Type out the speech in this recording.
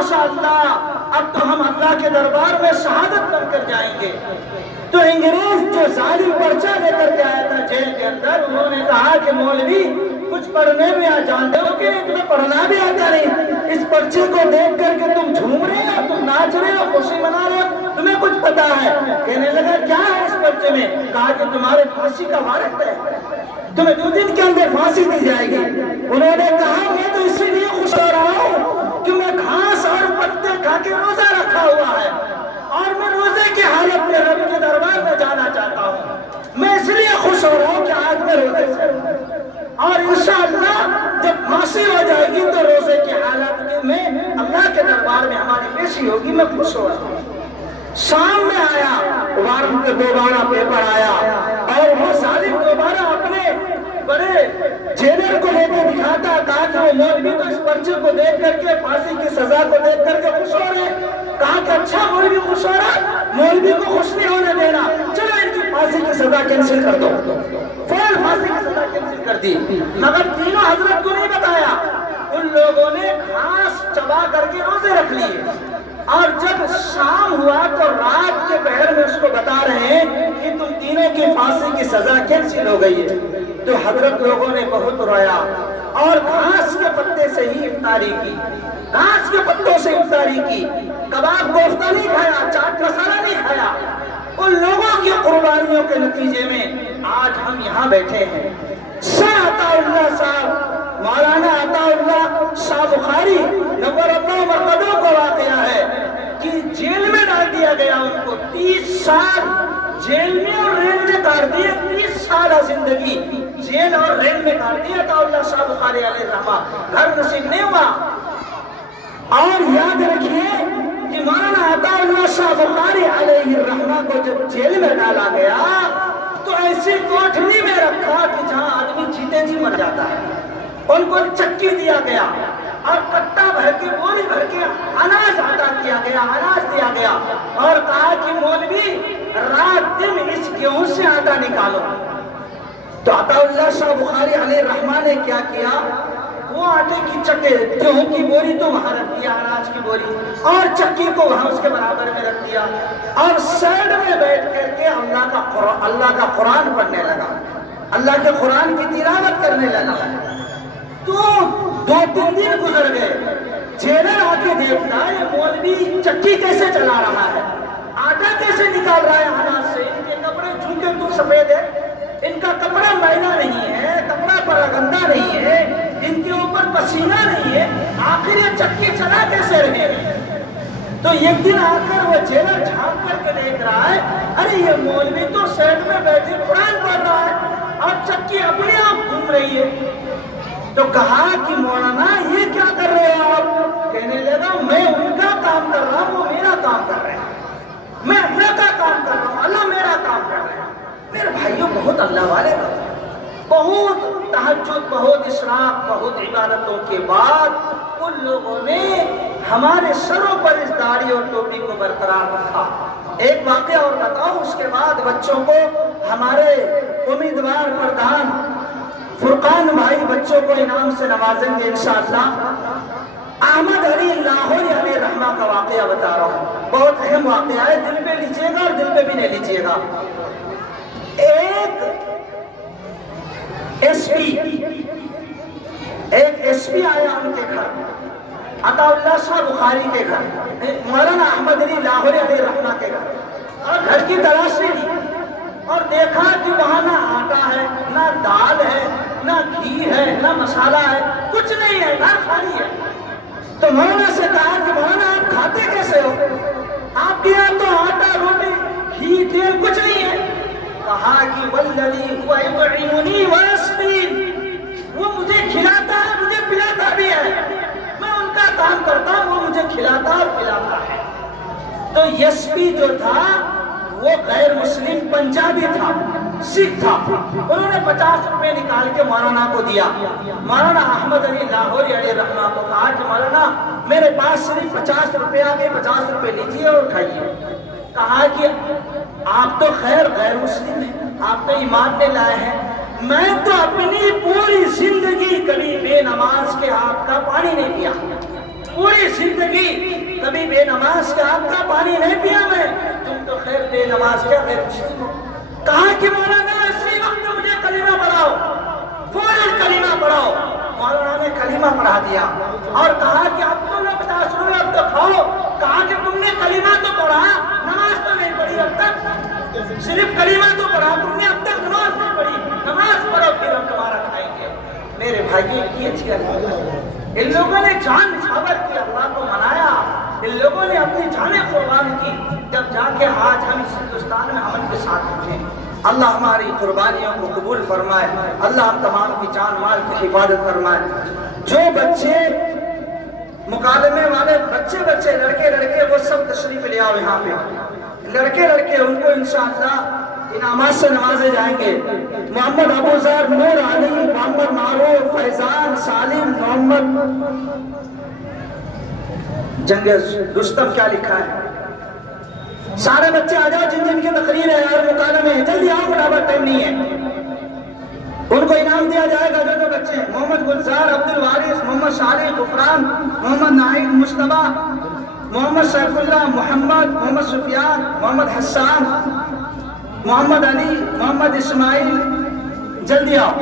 माशाअल्लाह अब तो हम अल्लाह के दरबार में शहादत बनकर जाएंगे। तो अंग्रेज जो जालिम पर्चा लेकर के आया था जेल के अंदर, उन्होंने कहा कि मौलवी कुछ पढ़ने में आ जानते हो कि तुम्हें पढ़ना भी आता नहीं, इस पर्चे को देख करके तुम झूम रहे हो, तुम नाच रहे हो, खुशी मना रहे हो, तुम्हें कुछ पता है? कहने लगा क्या है इस पर्चे में? कहा कि तुम्हारे फांसी का वारंट है, तुम्हें 2 दिन के अंदर फांसी दी जाएगी। उन्होंने कहा मैं तो इसीलिए खुश हो रहा हूँ कि मैं घास और पत्ते खा के रोजा रखा हुआ है और मैं रोजे की हालत में रब के दरबार में जाना चाहता हूँ। मैं इसलिए खुश हो रहा हूँ कि आज मैं रोजे से, और इंशाअल्लाह जब फांसी हो जाएगी तो रोजे की हालत में अल्लाह के दरबार में हमारी पेशी होगी। मैं खुश हो रहा हूँ। शाम में आया, वारंट का दोबारा पेपर आया और वो जालिम दोबारा अपने बड़े जेलर को लेकर दिखाता, कहा कि वो मौलवी तो इस पर्चे को देख करके फांसी की सजा को देख करके खुश हो रहे। कहा कि अच्छा मौलवी खुश हो रहा, मौलवी को खुश नहीं होने देना, चलो इनकी फांसी की सजा कैंसिल कर दो। फौरन फांसी की सजा कैंसिल कर दी, मगर तीनों हजरत को नहीं बताया। उन लोगों ने घास चबा करके रोजे रख लिए और जब शाम हुआ तो रात के पहर में उसको बता रहे हैं कि तुम तीनों की फांसी की सजा कैंसिल हो गई है। तो हजरत लोगों ने बहुत रोया और घास के पत्ते से ही इफ्तारी की, घास के पत्तों से इफ्तारी की, कबाब कोफ्ता नहीं खाया, चाट मसाला नहीं खाया। उन लोगों की कुर्बानियों के नतीजे में आज हम यहाँ बैठे हैं। शाह अताउल्लाह साहब, मौलाना अताउल्लाह शाह बुखारी नव्वर अल्लाह मरकदों को वाकया है कि जेल में डाल दिया गया उनको। 30 साल जेल में और रेल में काट दिए, 30 साल जिंदगी जेल और रेल में काट दिया। अताउल्लाह शाह बुखारी अलैहि रहमा घर नसीब नहीं हुआ। और याद रखिए कि मौलाना अताउल्लाह शाह बुखारी अलैहि रहमा को जब जेल में डाला गया तो ऐसी कोठरी में रखा कि जहां आदमी जीते जी मर जाता है। उनको चक्की दिया गया और कट्टा भर के बोरी भर के अनाज अता किया गया, अनाज दिया गया और कहा कि मौलवी रात दिन इस गेहूं से आटा निकालो। तो अताउल्लाह शाह बुखारी अलैहि रहमान ने क्या किया, वो आटे की चक्के, गेहूं की बोरी तो वहां रख दिया, अनाज की बोरी, और चक्की को वहां उसके बराबर में रख दिया और साइड में बैठ करके अल्लाह का कुरान पढ़ने लगा, अल्लाह के कुरान की तिलावत करने लगा। तो 2-3 दिन गुजर गए। जेलर आके देखता है मौलवी चक्की कैसे चला रहा है, आटा कैसे निकाल रहा है अनाज से, इनके कपड़े झूठे तो सफेद है, इनका कपड़ा मैला नहीं है, कपड़ा पर गंदा नहीं है, इनके ऊपर पसीना नहीं है, आखिर ये चक्की चला कैसे रहे? तो एक दिन आकर वो जेलर झांक करके देख रहा है, अरे ये मौलवी तो साइड में बैठे कुरान पढ़ रहा है और चक्की अपने आप घूम रही है। तो कहा कि मौलाना ये क्या कर रहे हो आप? कहने लगा मैं उनका काम कर रहा हूँ, वो मेरा काम कर रहे हैं, मैं अल्लाह का काम कर रहा हूँ, अल्लाह मेरा काम कर रहे हैं। मेरे भाइयों बहुत अल्लाह वाले लोग, बहुत तहज्जुद, बहुत इशराक, बहुत इबादतों के बाद उन लोगों ने हमारे सरों पर इस दाढ़ी और टोपी को बरकरार रखा। एक वाकया और बताऊं, उसके बाद बच्चों को हमारे उम्मीदवार प्रधान फुरकान भाई बच्चों को इनाम से नवाजेंगे इंशाअल्लाह। अहमद अली लाहौरी अलैहि रहमा का वाकया बता रहा हूँ, बहुत अहम वाकया है, दिल पे लीजिएगा और दिल पे भी नहीं लीजिएगा। एक एसपी आया उनके घर, अताउल्लाह शाह बुखारी के घर, मौलाना अहमद अली लाहौरी अलैहि रहमा के घर, और घर की तलाशी ली और देखा कि वहां ना आटा है, ना दाल है, ना घी है, ना मसाला है, कुछ नहीं है, घर खाली है। तो मौलाना से कहा कि मौलाना आप खाते कैसे हो, आपके यहाँ तो आटा, रोटी, घी, तेल कुछ नहीं है। कहा कि वल्लज़ी हुवा युत'iमुनी व यस्क़ीन, वो मुझे खिलाता है, मुझे पिलाता भी है, मैं उनका काम करता हूँ, वो मुझे खिलाता और पिलाता है। तो एसपी जो था वो गैर मुस्लिम पंजाबी था, सिख था। उन्होंने 50 रुपए निकाल के मौलाना को दिया। मौलाना अहमद अली लाहौरी अलैहि रहमा को कहा कि मौलाना मेरे पास सिर्फ 50 रुपए आ गए, 50 रुपए लीजिए और खाइए। कहा कि आप तो खैर गैर मुस्लिम हैं, आप तो ईमान में लाए हैं, मैं तो अपनी पूरी जिंदगी कभी बेनमाज के हाथ का पानी नहीं पिया, पूरी जिंदगी بے نماز کا آپ کا پانی نہیں پیا میں، تم تو خیر بے نماز کا غیر مسلم ہو۔ کہا کہ مولانا اسی وقت مجھے کلمہ پڑھاؤ، فوراً کلمہ پڑھاؤ۔ مولانا نے کلمہ پڑھا دیا اور کہا کہ اب تو لوگ تاثر ہوئے، اب تو کھاؤ۔ کہا کہ تم نے کلمہ تو پڑھا، نماز تو نہیں پڑھی اب تک، صرف کلمہ تو پڑھا، تم نے اب تک نماز نہیں پڑھی، نماز پڑھو پھر ہم تمہارا کھائیں گے۔ میرے بھائیوں کی اچھی اللہ، ان لوگوں نے جان نچھاور کی، اللہ کو منایا، ان لوگوں نے اپنی جانیں قربان کی، جب جا کے آج ہم اس ہندوستان میں امن کے ساتھ اٹھے۔ اللہ ہماری قربانیوں کو قبول فرمائے، اللہ ہم تمام کی جان مال کی حفاظت فرمائے۔ جو بچے مکالمے والے بچے لڑکے وہ سب تشریف لے آؤ یہاں پہ، لڑکے ان کو انشاءاللہ انعامات سے نوازے جائیں گے۔ محمد ابو ذر، نور علی، محمد معروف، فیضان، سالم، محمد جنگز، رستم کیا لکھا ہے؟ سارے بچے آ جاؤ جن کی تقریر ہے اور مکالمے ہیں، جلدی آؤ، برابر ٹائم نہیں ہے۔ ان کو انعام دیا جائے گا جو بچے ہیں۔ محمد گلزار، عبد الوارث، محمد شارق، غفران، محمد ناہید، مصطفیٰ، محمد سیف اللہ، محمد سفیان، محمد حسان، محمد علی، محمد اسماعیل، جلدی آؤ۔